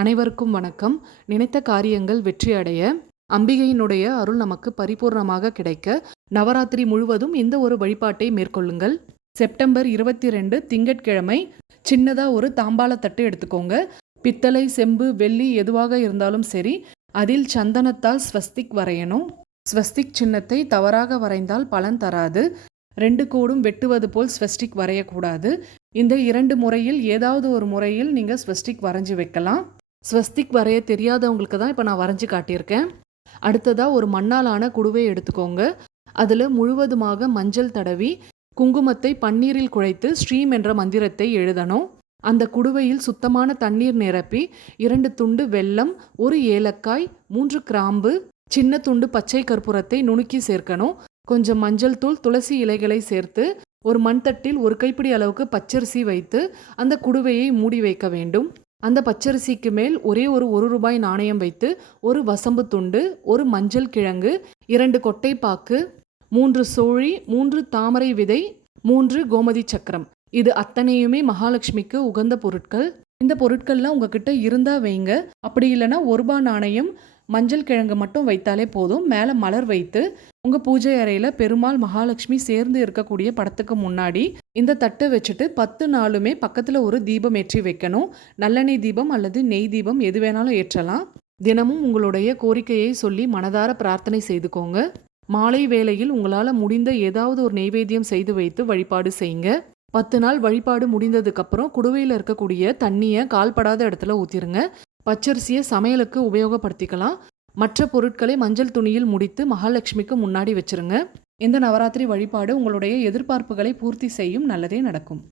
அனைவருக்கும் வணக்கம். நினைத்த காரியங்கள் வெற்றி அடைய அம்பிகையினுடைய அருள் நமக்கு பரிபூர்ணமாக கிடைக்க நவராத்திரி முழுவதும் இந்த ஒரு வழிபாட்டை மேற்கொள்ளுங்கள். செப்டம்பர் இருபத்தி ரெண்டு திங்கட்கிழமை சின்னதாக ஒரு தாம்பாளத்தட்டு எடுத்துக்கோங்க. பித்தளை செம்பு வெள்ளி எதுவாக இருந்தாலும் சரி அதில் சந்தனத்தால் ஸ்வஸ்திக் வரையணும். ஸ்வஸ்திக் சின்னத்தை தவறாக வரைந்தால் பலன் தராது. ரெண்டு கோடும் வெட்டுவது போல் ஸ்வஸ்டிக் வரையக்கூடாது. இந்த இரண்டு முறையில் ஏதாவது ஒரு முறையில் நீங்கள் ஸ்வஸ்டிக் வரைஞ்சி வைக்கலாம். ஸ்வஸ்திக் வரைய தெரியாதவங்களுக்கு தான் இப்போ நான் வரைஞ்சி காட்டியிருக்கேன். அடுத்ததாக ஒரு மண்ணாலான குடுவை எடுத்துக்கோங்க. அதில் முழுவதுமாக மஞ்சள் தடவி குங்குமத்தை பன்னீரில் குழைத்து ஸ்ரீம் என்ற மந்திரத்தை எழுதணும். அந்த குடுவையில் சுத்தமான தண்ணீர் நிரப்பி இரண்டு துண்டு வெல்லம் ஒரு ஏலக்காய் மூன்று கிராம்பு சின்ன துண்டு பச்சை கற்பூரத்தை நுணுக்கி சேர்க்கணும். கொஞ்சம் மஞ்சள் தூள் துளசி இலைகளை சேர்த்து ஒரு மண்தட்டில் ஒரு கைப்பிடி அளவுக்கு பச்சரிசி வைத்து அந்த குடுவையை மூடி வைக்க வேண்டும். அந்த பச்சரிசிக்கு மேல் ஒரே ஒரு ஒரு ரூபாய் நாணயம் வைத்து ஒரு வசம்பு துண்டு ஒரு மஞ்சள் கிழங்கு இரண்டு கொட்டைப்பாக்கு மூன்று சோழி மூன்று தாமரை விதை மூன்று கோமதி சக்கரம். இது அத்தனையுமே மகாலட்சுமிக்கு உகந்த பொருட்கள். இந்த பொருட்கள்லாம் உங்ககிட்ட இருந்தா வைங்க. அப்படி இல்லைன்னா ஒரு ரூபாய் நாணயம் மஞ்சள் கிழங்கு மட்டும் வைத்தாலே போதும். மேலே மலர் வைத்து உங்கள் பூஜை அறையில் பெருமாள் மகாலட்சுமி சேர்ந்து இருக்கக்கூடிய படத்துக்கு முன்னாடி இந்த தட்டை வச்சுட்டு பத்து நாளுமே பக்கத்தில் ஒரு தீபம் ஏற்றி வைக்கணும். நல்லெண்ணெய் தீபம் அல்லது நெய் தீபம் எது வேணாலும் ஏற்றலாம். தினமும் உங்களுடைய கோரிக்கையை சொல்லி மனதார பிரார்த்தனை செய்துக்கோங்க. மாலை வேளையில் உங்களால் முடிந்த ஏதாவது ஒரு நெய்வேத்தியம் செய்து வைத்து வழிபாடு செய்யுங்க. பத்து நாள் வழிபாடு முடிந்ததுக்கப்புறம் குடுவையில் இருக்கக்கூடிய தண்ணியை கால்படாத இடத்துல ஊற்றிருங்க பச்சரிசியை சமையலுக்கு உபயோகப்படுத்திக்கலாம். மற்ற பொருட்களை மஞ்சள் துணியில் முடித்து மகாலட்சுமிக்கு முன்னாடி வச்சிருங்க. இந்த நவராத்திரி வழிபாடு உங்களுடைய எதிர்பார்ப்புகளை பூர்த்தி செய்யும் நல்லதே நடக்கும்.